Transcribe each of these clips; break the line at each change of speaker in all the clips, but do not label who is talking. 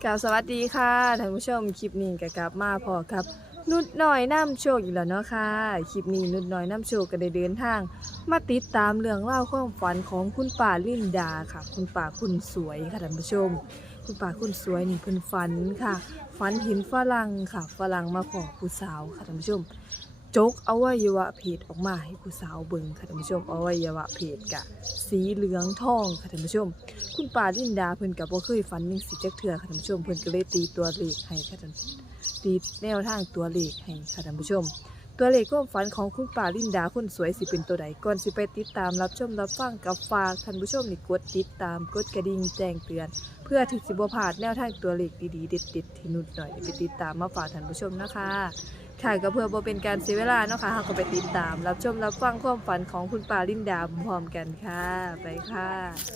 กล่าวสวัสดีค่ะท่านผู้ชมคลิปนี้ก็กลับมาพอครับนุดน้อยน้ำโชคอีกแล้วเนาะค่ะคลิปนี้นุดน้อยน้ำโชคก็ได้เดินทางมาติดตามเรื่องเล่าวความฝันของคุณป้าลินดาค่ะคุณป้าคุณสวยค่ะท่านผู้ชมคุณป้าคุณสวยนี่เพิ่นฝันค่ะฝันเห็นฝรั่งค่ะฝรั่งมาขอผู้สาวค่ะท่านผู้ชมจกอวัยวะเพศออกมาให้ผู้สาวเบิ่งค่ะท่านผู้ชมอวัยวะเพศกะสีเหลืองทองค่ะท่านผู้ชม คุณป้าลินดาเพิ่นก็บ่เคยฝันจังซี่จักเทื่อค่ะท่านผู้ชมเพิ่นก็เลยตีตัวเลขให้ค่ะท่านตีแนวทางตัวเลขให้ค่ะท่านผู้ชม ตัวเลขความฝันของคุณป้าลินดาคนสวยสิเป็นตัวใดก่อนสิไปติดตามรับชมรับฟังกับฝากท่านผู้ชมนี่กดติดตามกดกระดิ่งแจ้งเตือน เพื่อที่สิบ่พลาดแนวทางตัวเลขดีๆเด็ดๆที่นุดหน่อยไปติดตามมาฝากท่านผู้ชมนะคะค่ะก็เพื่อบ่เป็นการเสียเวลาเนาะค่ะเราก็ไปติดตามรับชมรับฟังความฝันของคุณป้าลินดาพร้อมกันค่ะไปค่ะ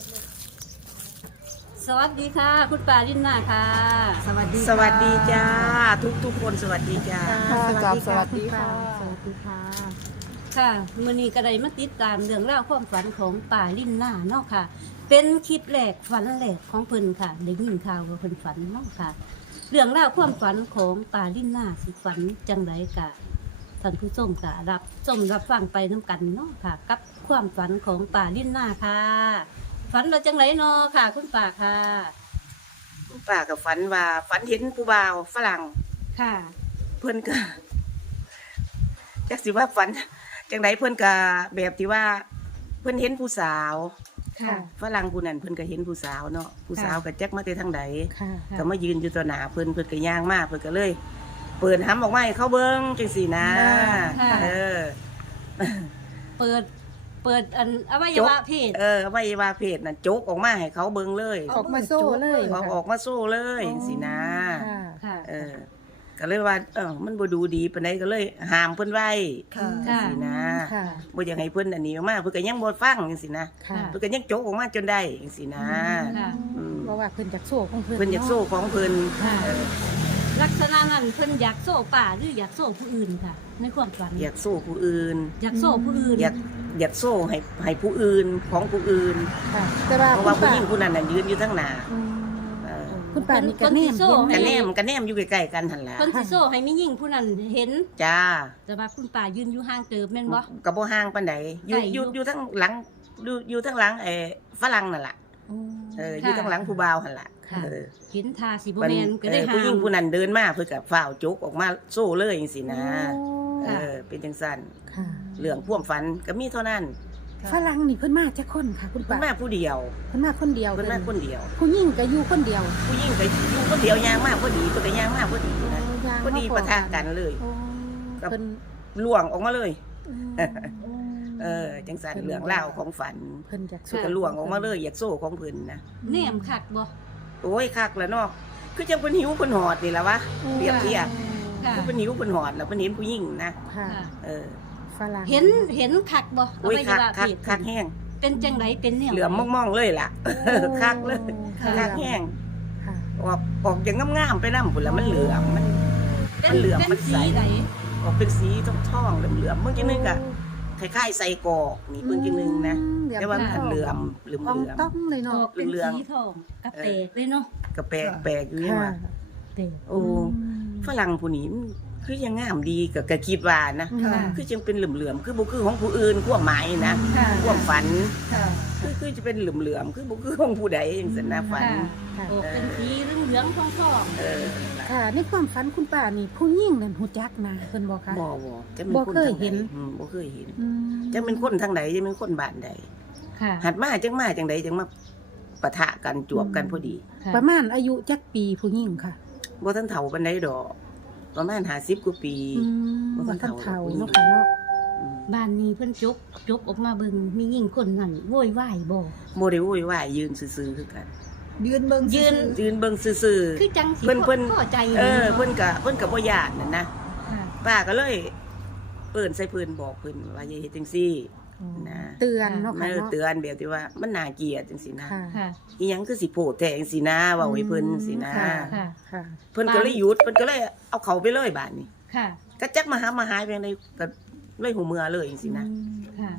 สวัสดีค่ะ คุณป้าลินนาค่ะ
สวัสดี
สวัสดีจ้าทุกคนสวัสดีจ้า
ค่ะกับสวัสดีค่ะ
สวัสดีค่ะ
ค่ะมื้อนี้ก็ได้มาติดตามเรื่องราวความฝันของป้าลินนาเนาะค่ะ เป็นคลิปแรกฝันแรกของเพิ่นค่ะได้ยินข่าวว่าเพิ่นฝันเนาะค่ะ เรื่องราวความฝันของป้าลินนาสิฝันจังไดกะท่านผู้ชมก็รับฟังไปน้กันเนาะค่ะ กับความฝันของป้าลินนาค่ะ ฝันว่าจังไดเนาะค่ะ คุณป้าค่ะ
ป้ากับฝันเห็นผู้บ่าวฝรั่ง
ค่ะ
เพิ่นก็จักสิว่าฝันจังไดเพิ่นก็แบบที่ว่า เพิ่นเห็นผู้สาว
ค่ะ
ฝรั่งผู้นั้นเพิ่นก็เห็นผู้สาวเนาะผู้สาวก็จักมาแต่ทางใด
ค่ะ
ก็มายืนอยู่ต่อหน้าเพิ่นก็ย่างมาเพิ่นก็เลย เปิดห้ำออกมาให้เขาเบิ่งจังซี่นะ
ค่ะ
เออ
เปิดอันอวัยวะเพศ
อวัยวะเพศน่ะจกออกมาให้เขาเบิ่งเลย
ออกมาโซ่เลย
เขาออกมาโซ่เลยจังซี่นะ
ค่ะ
ค่ะ
ก็เลยว่ามันบ่ดูดีปานใดก็เลยห้ามเพิ่นไว้
ค่ะ
ค่ะ
จังซี่นะ
ค่ะ
บ่อยากให้เพิ่นอันนี้ออกมาเพิ่นก็ยังบ่ฟังจังซี่นะ
ค่ะ
เพิ่นก็ยังโจกออกมาจนได้จังซี่นะ
ค่ะ
เพราะว่าเพิ่นจากโซ่ของเพิ่น
เพิ่นอยากโซ่ของเพิ่น
ค่ะ
ลักษณะนั้นเพิ่นอยากโซ่ป่าหรืออยากโซ่ผู้อื่นค่ะ ในความฝัน
อยากโซ่ผู้อื่น
อยากโซ่ผู้อื่น
อยากโซ่ให้ผู้อื่นของผู้อื่น
ค่ะ แต่ว่า
เพราะว่าผู้หญิงผู้นั้นน่ะยืนอยู่ทางหน้า
อืม
เออ
คุณป้านี่ก็แนม
กันแนมอยู่ใกล้ๆกันหั่นล่ะ
เพิ่นสิโซ่ให้มีหญิงผู้นั้นเห็น
จ้า
แต่ว่าคุณป่ายืนอยู่ห่างเติบแม่นบ่
ก็บ่ห่างปานใดอยู่
ไกล
อ
อยู่
ยู่ทางหลังอยู่ทางหลังฝรั่งนั่นล่ะอยู่ทางหลังผู้บ่าวหั่นล่ะ
ค่ะ
เออ
เห็นทาสิบ่แม่นก็ได้ห่า
ผู้หญิ
ง
งผู้นั้นเดินมาเพื่อกับฝ่าวจุกออกมาโซ่เลยจังสินะ
ค่ะ
เป็นจังสัน
ค่ะ
เรื่องพ่วงฝันก็มีเท่านั้น
ฝรั่งนี่เพิ่นมาจากคนค่ะ คุณ
เพิ่
ป้าน
มาผู้เดียว
เพิ่นมาคนเดียว
เพิ่นมาคนเดียว
ผู้หญิงก็อยู่คนเดียว
ผู้หญิงก็อยู่คนเดียวยางมากพอดีเพิ่นก็ยางมากพอดีนะ
ย่าง
พอดี
มา
ปะทะกันเลย
โอ้
กับ
เพิ่น
ล่วงออกมาเลย
อืม
จังสันเรื่องเล่าวของฝัน
เพิ่นจาก
สุดก็ล่วงออกมาเลยอยากโซ่ของเพิ่นนะ
แนมคักบ่
โอ้ยคักแล้วเนาะคือจังเพิ่นหิวเพิ่นหอดนี่ล่ะวะเปรียบเทียบ
ค่ะ
คือเพิ่นหิวเพิ่นหอดแล้วเพิ่นเห็นผู้หญิงนะ
ค่ะ
ค่ะ
เออ
ฝรั่ง
เห็นคักบ่อ
โอ้ย
วัย
คัก
วะ
คั
เพ
ก
ศ
คักแห้ง
เป็นจังไดเป็นแนว
เหลือมมองๆเลยล่ะ คักเลย
ค่ะ
คักแห้ง
ค่ะ
ออกอย่างงามๆไปน้ำพุ่นละมันเหลือมมัน
เป็น
มันเหลือง
เป็น
มันใส
สีใด
ออกเป็นสีทองๆเหลือมๆเมื่อกี้นึงกะคล้ายๆใส่กรอกนี่เพิ่งกินนึงนะแต่ว่ามันเหลือมเหลือม
ต้อง
เหลือม
ต้องเลย
อ
เนาะ
อกเป็น
เหลือง
สีทองกระเตกเลยเนาะ
กระแปลกแปลกอยู่นี่
ค่ะ
ว่า
เตก
โอ้ฝรั่งผู้นี้มันคือยังงามดีก็คิดว่านะ
ค่ะ
คือยังเป็นเหลือมๆคือบ่คือของผู้อื่นความหมายนะ
ค่ะ
ความฝัน
ค่ะ
คือจะเป็นเหลือมๆคือบ่คือของผู้ใดจังซั่นนะฝัน
ค่ะ
ค่ะ
ออกเป็นสีเหลืองๆทอง
เออ
ค่ะในความฝันคุณป้านี่ผู้หญิงนั่นหูจักนะเพิ่นบอกค่ะ
บ่จะเป็น
บ่
คน
เคย
ทางใด
เห็น
บ่เคยเห็น
อืม
จังเป็นคนทางใดจังเป็นคนบ้านใด
ๆค่ะ
หัดมาจังใดจังมาปะทะกันจวบกันพอดี
ค่ะ
ประมาณอายุจักปีผู้หญิงค่ะ
บ่ทันเฒ่าปานใดดอกประมาณ50กว่าปี
อืม
บ่
บ่
ทั
ทั
น
น
เฒ่า
เฒ่าเนาะค่ะเนาะ
อืม
บ้านนี้เพิ่นจกออกมาเบิ่งมีหญิงคนนั้นโวยวายบ่
บ่ได้โวยวายยืนซื่อๆคือกัน
ยืนเบิ่งยืน
ยืนเบิ่งซื่อ
คือจังสิ
เพิ่น
พอใจ
เพิ่นก็บ่ญาตินั่นนะ
ค่ะ
ป้าก็เลยเอิ้นใส่เพิ่นบอกเพิ่นว่าอย่าเฮ็ดจังซี่ นะ
เตือนเนาะ
มา
ค่ะเนาะ
เตือนแบบที่ว่ามันน่าเกลียดจังซี่นะ
ค่ะ
ค่ะ
อีหยังคือสิโพดแท้จังซี่นะเว้าให้เพิ่นจังซี่นะ
ค่ะ
ค่ะ
ค่ะ
เพิ่นก็เลยหยุดเพิ่นก็เลยเอาเขาไปเลยบาดนี้
ค่ะ
ก็จักมาหามาหายไปในก็เลยหูเมือเลยจังซี่นะ
ค่ะ
ก็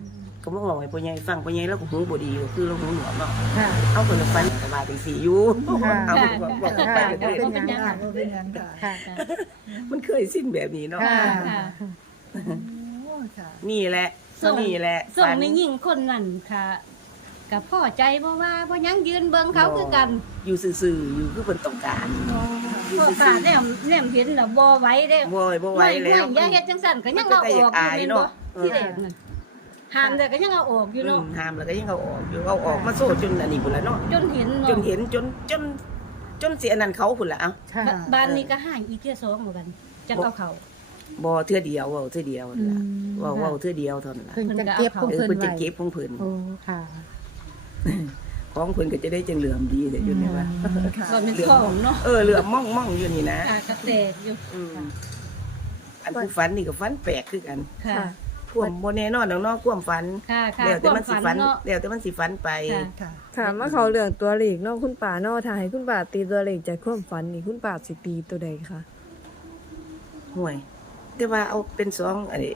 ก็มาบอกให้พ่อใหญ่ฟังพ่อใหญ่แล้วก็หูบ่ดีคือเราหูหนวกเนาะ
ค่ะ
เอาคนละฟันก็ว่าจังซี่อยู่
ค่ะ
เอาบอกไป
ค่ะ
เรื่อย
เป็นหยัง
ค่ะ
ค่ะ
บ่เป็นหยังค่ะ
ค่ะ
ๆมันเคยสิ้นแบบนี้เนาะ
ค่ะ
ค่ะ
โอ้ค่ะ
นี่แหละ
ส่ง
นี่แหละ
ส่ง
ฝัน
ในหญิงคนนั้นค่ะกับพ่อใจบ่ว่าบ่ยังยืนเบิ่งเขาคือกัน
อยู่ซื่อๆอยู่คือเพิ่นต้องการอยู่
พ่อ
ซื่
ตา
อ
แนมเห็นแล้วบ่ไหวเด้
ๆบ่ไหวแล้ว
ไม่อย่าเฮ็ดจังซั่นก็ยังเอาออกอยู่แม่นบ่ที่แรกนั่นห้ามแต่ก็ยังเอาออกอยู่เนาะ
ห้ามแล้วก็ยังเอาออกอยู่เอาออกมาโซ่จนอันนี้พุ่นละเนาะ
จนเห็น
จ
เนาะ
นเห็นจนเสียอันนั้นเขาพุ่นละเอ้า
ค่ะ
บ้านนี้ก็ห่างอีกเที่ย2เหมือนกันจังเอาเขา
บ่เทื่อเดียวเว้าเทื่อเดียวนั่นล่ะ
อืม
เว้าเทื่อเดียวเท่านั้นล่ะ
เพิ่นจะเก็บของ
เออ
เพิ่น
เพิ่นจะ
ไว้
เก็บของเพิ่น
โอ้ค่ะ
ของเพิ่นก็จะได้จังเหลื่อมดีแต่อยู่นี่ว่า
ค่ะ
ว่าเป็นของเนาะ
เหลื่อมม่องๆอยู่นี่นะ
ค่ะกระแตกอยู่
อืมอันผู้ฝันนี่ก็ฝันแปลกคือกัน
ค่ะ
ความบ่แน่นอนเนาะความฝัน
ค่ะค่ะ
แล้ว
ค
แต่
วาม
มันสิ
ฝัน
ฝัน
เนาะ
แล้วแต่มันสิฝันไป
ค่ะ
ค่ะค่ะมาเขาเรื่องตัวเลขเนาะคุณป่าเนาะถ้าให้คุณป่าตีตัวเลขจากความฝันนี่คุณป่าสิตีตัวใดคะ
ห่วย แต่ว่าเอาเป็นสองอันนี้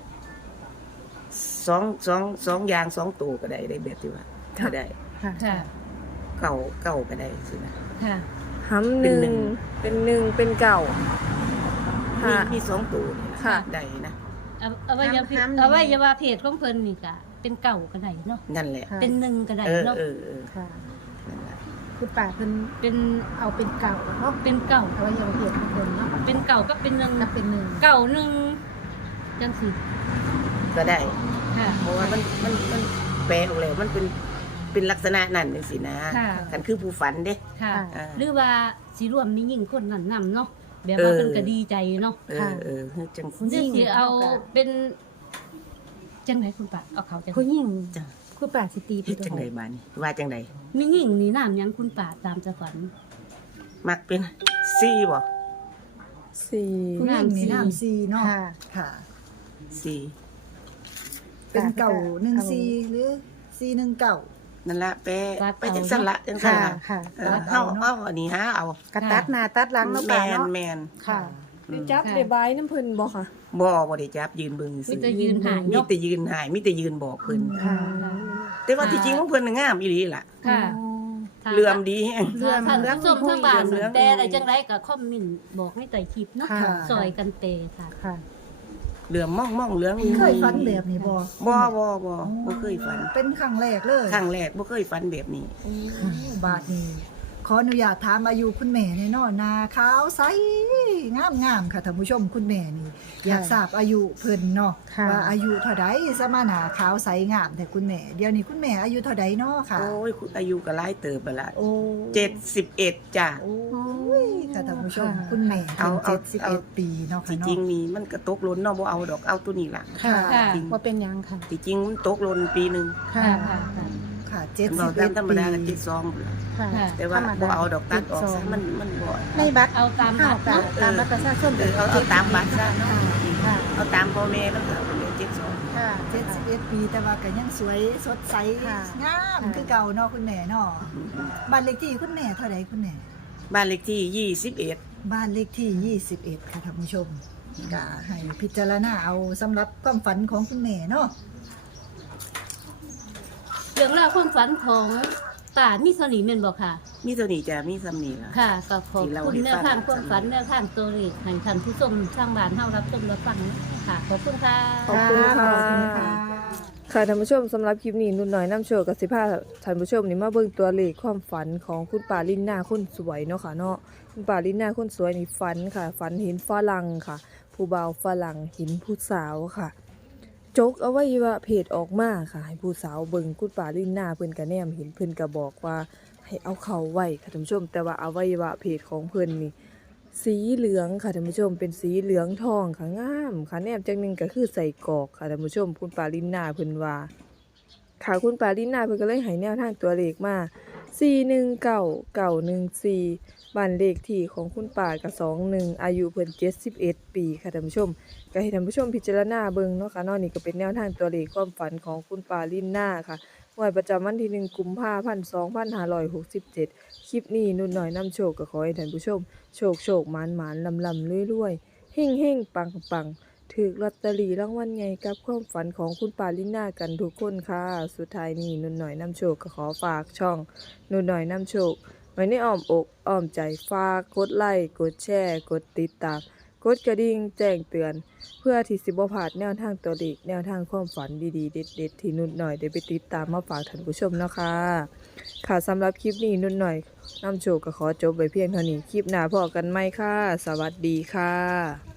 สองอย่างสองตัวก็ได้แบบที่ว่าก็ได้
ค่ะ
ค่ะ
เก่าก็ได้สินะ
ค่ะ
หำหนึ่
เป็นหนึ่
ง
ง
เป็นเก่า ค่ะ
มีสองตัวนี่
ค่ะ
ได้นะ
เอาไว้อย่า
ห้าม
เอาไว้อย่าว่าเพจของเพิ่นนี่ก็เป็นเก่าก็ได้เนาะ
นั่นแหละ
ค่ะ
เป็นหนึ่งก็ได้
เออ
เนาะ
เออเออ
ค่ะ
นั่นแหละ
คุณป่าเพิ่น
เป็น
เอาเป็นเก่าเนาะ
เป็นเก่า
เอาไว้ยังเห็นเพิ่นเนาะ
เป็นเก่าก็เป็นหนึ่ง
ถ้าเป็นหนึ่ง
เก่าหนึ่งจังสิ
ก็ได้
ค่ะ
เพราะว่ามันแปลออกแล้วมันเป็นลักษณะนั่นจังซี่นะ
ค่ะ
กันคือผู้ฝันเด้
ค่ะ
อ่า
หรือว่าสิรวมมีหญิงคนนั้นนำเนาะแบบ
เอ
ว่า
อ
เพิ่นก็ดีใจเนาะ
เออเออจัง
หรือสิเอาเป็นจังไดคุณป้าเอาเขาจัง
ผู้หญิง
จัง
คุณป่าสิตี
เฮ็ด
ตัว
จัง
ใด
ไดบาดนี้ว่าจังได
มีหญิงนี่น้ำหยังคุณป้าตามจะฝัน
มักเป็น4บ่
สี่
ผู้หญิงนี่น้ำซีเนาะ
ค่ะ
ค่ะ
4
เป็นเก่า14หรือ419
นั่นละแปล
วัด
ไป
เอา
จังซั่นละจังซั่น
ค่ะ
ละ
ค่ะ
เออเอาอันนี้หาเอา
กระตัดหน้าตัดหลังเนาะ
แม
ป่าน เนาะ
แมน
ค่ะ
ได้จับได้บายน้ำเพิ่นบ่ค่ะ
บ่ได้จับยืนเบิ่ง
มี
ซื่อ
แต่ยืนหาย
มี
เนาะ
แต่ยืนหายมีแต่ยืนบอกเพิ่น
ค่ะ
แต่ว่าที่จริงของเพิ่นน่ะงามอีหลีล่ะ
ค่ะ
เหลื่อมดีแฮง
เรื่อง
ท่าน
เรื่อง
ผู้ชมทั้งบ้าน
เรื่อง
แต่อะไรจังไรก็คอมเมนต์บอกในใต้คลิปเนาะ
ค่ะ
ซอยกันเปค่ะ
ค่ะ
เหลื่อมม่องๆเหลือง
เคยฝันแบบนี้บ่
บ่เคยฝัน
เป็นครั้งแรกเลย
ครั้งแรกบ่เคยฝันแบบนี้
โอ้บาดนี้ขออนุญาตถามอายุคุณแม่แน่เนอนนาขาวใสงามๆค่ะท่านผู้ชมคุณแม่นี่ อยากทราบอายุเพิ่นเนาะ
ค่ะ
ว่าอายุเท่าใดสมาหนาขาวใสงามแต่คุณแม่เดี๋ยวนี้คุณแม่อายุเท่าใดเนาะค่ะ
โอ้ยอายุก็หลายเติบไปละ
โอ้
71จ้ะ
โอ้ยค่ะท่านผู้ชมคุณแม่
เอา
เพิ่น71ปีเนาะค่ะ
ที่จ
เนาะ
ริงนี่มันก็ตกหล่นเนาะบ่เอาดอกเอาตัวนี้ล่ะ
ค่ะ
ค่ะ
ว่าเป็นหยังค่ะ
ที่จริงมันตกหล่นปีหนึง
ค่ะ
ค่ะค่ะ
ค่ะ
เราตามธรรม
71
ดาก็
ปี
72พุ่นล่ะ
ค่ะ
ค่ะ
แต่ว่าบ่เอาดอกตัดออกซะมันบ่
ในบัตร
เอาตามบัตร
ค่ะ
เนาะ
ตามบัตรประชาชน
เอาตามบัตรซะเนาะ
ค่ะ
เอาตามพ่อแม่แล้วก็72
ค่ะ
71 ปีแต่ว่าก็ยังสวยสดใส
ค่ะ
งาม
ค่ะ
คือเก่าเนาะคุณแม่เนาะบ้านเลขที่คุณแม่เท่าใดคุณแม่
บ้านเลขที่21
บ้านเลขที่ 21 ค่ะท่านผู้ชมก็ให้พิจารณาเอาสำหรับความฝันของคุณแม่เนาะ
เรื่องราวความฝันของป่ามีเท่านี้แม่นบ่ค่ะ
มีเท่านี้จ้ะมีซ้ำนี่ล่ะ
ค่ะก็ขอบ
ที่เรา
คุณ
ได้
แนวทาง
ฟัง
ความฝันแนวทางตัวเลขให้ท่านผู้ชมทางบ้านเฮารับชมรับฟังค่ะ ขอบคุณค่ะ
ขอบคุณค่ะ
ขอบคุณค่ะ
ค่ะท่านผู้ชมสำหรับคลิปนี้นุ่นน้อยน้ำโชว์กับสิพาท่านผู้ชมนี่มาเบิ่งตัวเลขความฝันของคุณป่าลินนาคนสวยเนาะค่ะเนาะคุณป่าลินนาคนสวยนี่ฝันค่ะฝันเห็นฝรั่งค่ะ ผู้บ่าวฝรั่งเห็นผู้สาวค่ะ จกอวัยวะเพศออกมาค่ะ ให้ผู้สาวเบิ่งคุณป่าลินนาเพิ่นก็แนมเห็นเพิ่นก็บอกว่าให้เอาเข้าไว้ค่ะท่านผู้ชม แต่ว่าอวัยวะเพศของเพิ่นนี่ สีเหลืองค่ะท่านผู้ชมเป็นสีเหลืองทองค่ะงามค่ะแนมจังหนึงก็คือใส่กรอกค่ะท่านผู้ชมคุณปาลินนาเพิ่นว่าค่ะคุณปาลินนาเพิ่นก็เลยให้แนวทางตัวเลขมา419914บ้านเลขที่ของคุณป่าก็21อายุเพิ่น71ปีค่ะท่านผู้ชมก็ให้ท่านผู้ชมพิจารณาเบิ่งเนาะค่ะเนาะนี่ก็เป็นแนวทางตัวเลขความฝันของคุณปาลินนาค่ะงวดประจำวันที่1กุมภาพันธ์2567คลิปนี้นุ่นน้อยนำโชคก็ขอให้ท่านผู้ชม โชคหมานรวยรวยเฮ่งปังถูกลอตเตอรี่รางวัลใหญ่กับความฝันของคุณปาลินากันทุกคนค่ะสุดท้ายนี้นุ่นหน่อยนำโชคก็ขอฝากช่องนุ่นหน่อยนำโชคไว้ในอ้อมอกอ้อมใจฝากกดไลค์กดแชร์กดติดตามกดกระดิ่งแจ้งเตือนเพื่อที่สิบ่พลาดแนวทางตัวเลขแนวทางความฝันดีๆเด็ดๆที่นุ่นหน่อยได้ไปติดตามมาฝากท่านผู้ชมเนาะค่ะค่ะสำหรับคลิปนี้นุ่นหน่อยนำโชคก็ขอจบไว้เพียงเท่านี้คลิปหน้าพบกันใหม่ค่ะสวัสดีค่ะ